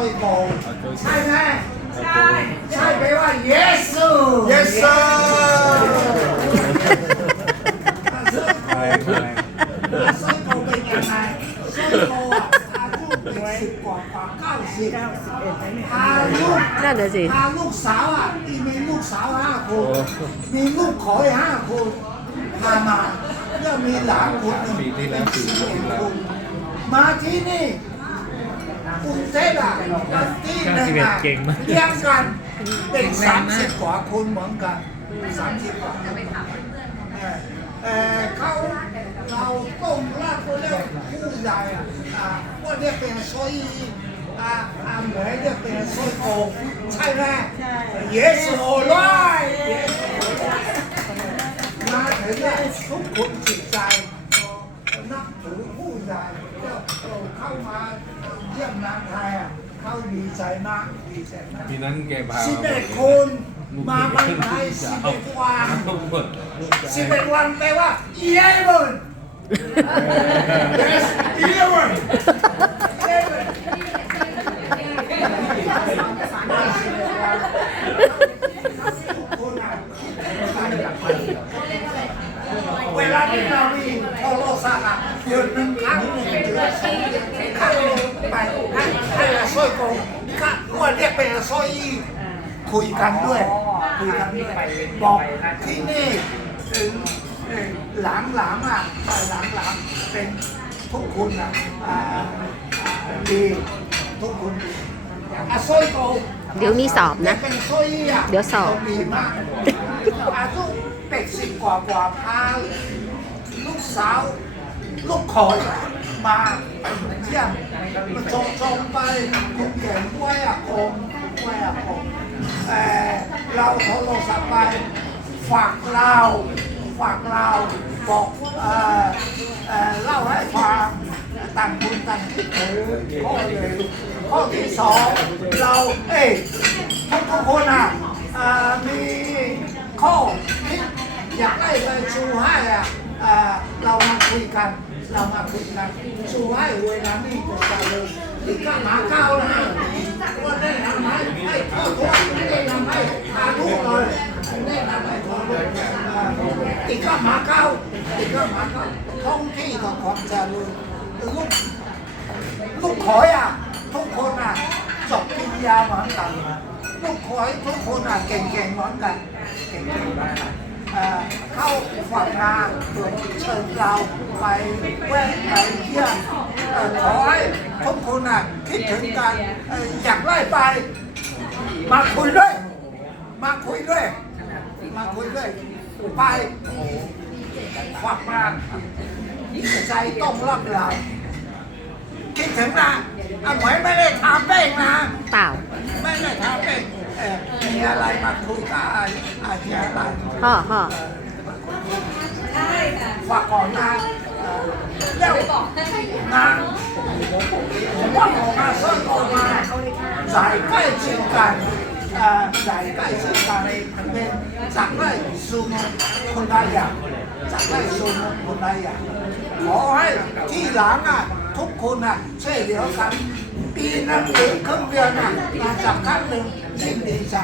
อยโกงใช่ไหมใช่ใช่ไปว่า yes yes sir สร้อโกสร้อโกเป็นยังไงสร้อโกอะอายุสิบกว่ากว่าเก้าสิบอายุนั่นน่ะสิพาลูกสาวอะที่มีลูกสาวห้าคนมีลูกเขยห้าคนพามาแล้วมีหลานคนหนึ่งปีที่แล้วปีที่แล้วมาที่นี่ กรุงเทพอะวันที่หนึ่งอะเก่งมากเรียงกันเป็นสามสิบกว่าคนเหมือนกันสามสิบกว่าคนเออเออเขาเราต้มลาบไปแล้วผู้ใหญ่อะอ่าว่าเรียกเป็นซอยอ่าอ่าเหมยเรียกเป็นซอยโกงใช่ไหมใช่ Yes, all right. มาถึงเนี่ยทุกคนจิตใจเอ่อนับถือผู้ใหญ่ก็เอ่อเข้ามาเยี่ยมนางไทยอะเขาดีใจมากดีใจมากปีนั้นแกพาสิบเอ็ดคนมาบางไทยสิบเอ็ดวันหมดสิบเอ็ดวันแปลว่า eleven yes eleven eleven เว ลาที่เรามีโทรศัพท์อะเดือนหนึ่งครั้งหนึ่งเดือนสองเดือนครั้งหนึ่งไปให้ให้ละซอยกงก็ว่าเรียกเป็นละซอยอีคุยกันด้วยคุยกันด้วยบอกที่นี่เอ่อเอ่อหลังหลังอะหลังหลังเป็นทุกคนอะดีทุกคนดีอะซอยโกงเดี๋ยวมีสอบนะ เดี๋ยวสอบดีมากอายุเป็ดสิบกว่ากว่าพา ลูกขอยมาเที่ยงมาชมชมไปคุณเก่งไว้อะคงไว้อะคงเออเราโทรศัพท์ไปฝากเราฝากเราบอกเออเออเล่าให้ฟังต่างคนต่างคิดถึงข้อหนึ่งข้อที่สองเราเอ้ทุกทุกคนอะมีข้อคิดอยากได้เลยชูให้อะเออเรามาคุยกัน เรามาคุยกันชูให้เวลานี้ก็จะเลยที่ก็มาเก้านะว่าได้ทำให้ให้พ่อทุกไม่ได้ทำให้พาลูกเลยได้ทำให้พ่อลูกเอ่ออีกก็มาเก้าอีกก็มาเก้าท้องที่ก็ความเจริญลูกลูกขอยอะทุกคนอะจบปริญญาเหมือนกันลูกขอยทุกคนอะเก่งๆเหมือนกันเก่งๆมือนกัน เอ่อเข้าฝักงานเปิดเชิญเราไปแวะไปเที่ยวเอ่อขอให้ทุกคนอะคิดถึงกันเอ่ออยากไล่ไป มาคุยด้วย มาคุยด้วย มาคุยด้วย ไปฝักงานใจต้องรับเราคิดถึงนะอะเหมยไม่ได้ทำเป้งนะเปล่าไม่ได้ทำเองเอ่อ มีอะไรมาคุยกับอาอาจารย์อะไรพ่อพ่อใช่ค่ะฝาก่อนนะเอ่อแล้วบอกให้งานผมว่าออกมาเพิ่มออกมาสายใกล้ชิดกันเอ่อสายใกล้ชิดกันเป็นจากไล่ซูมคนละอย่างจากไล่ซูมคนละอย่างขอให้ที่หลังอะทุกคนอะช่วยเหลือกัน ปีหนึงหรือครึ่งเดือนอะมาจากครั้งหนึ่งยิ่งดีใ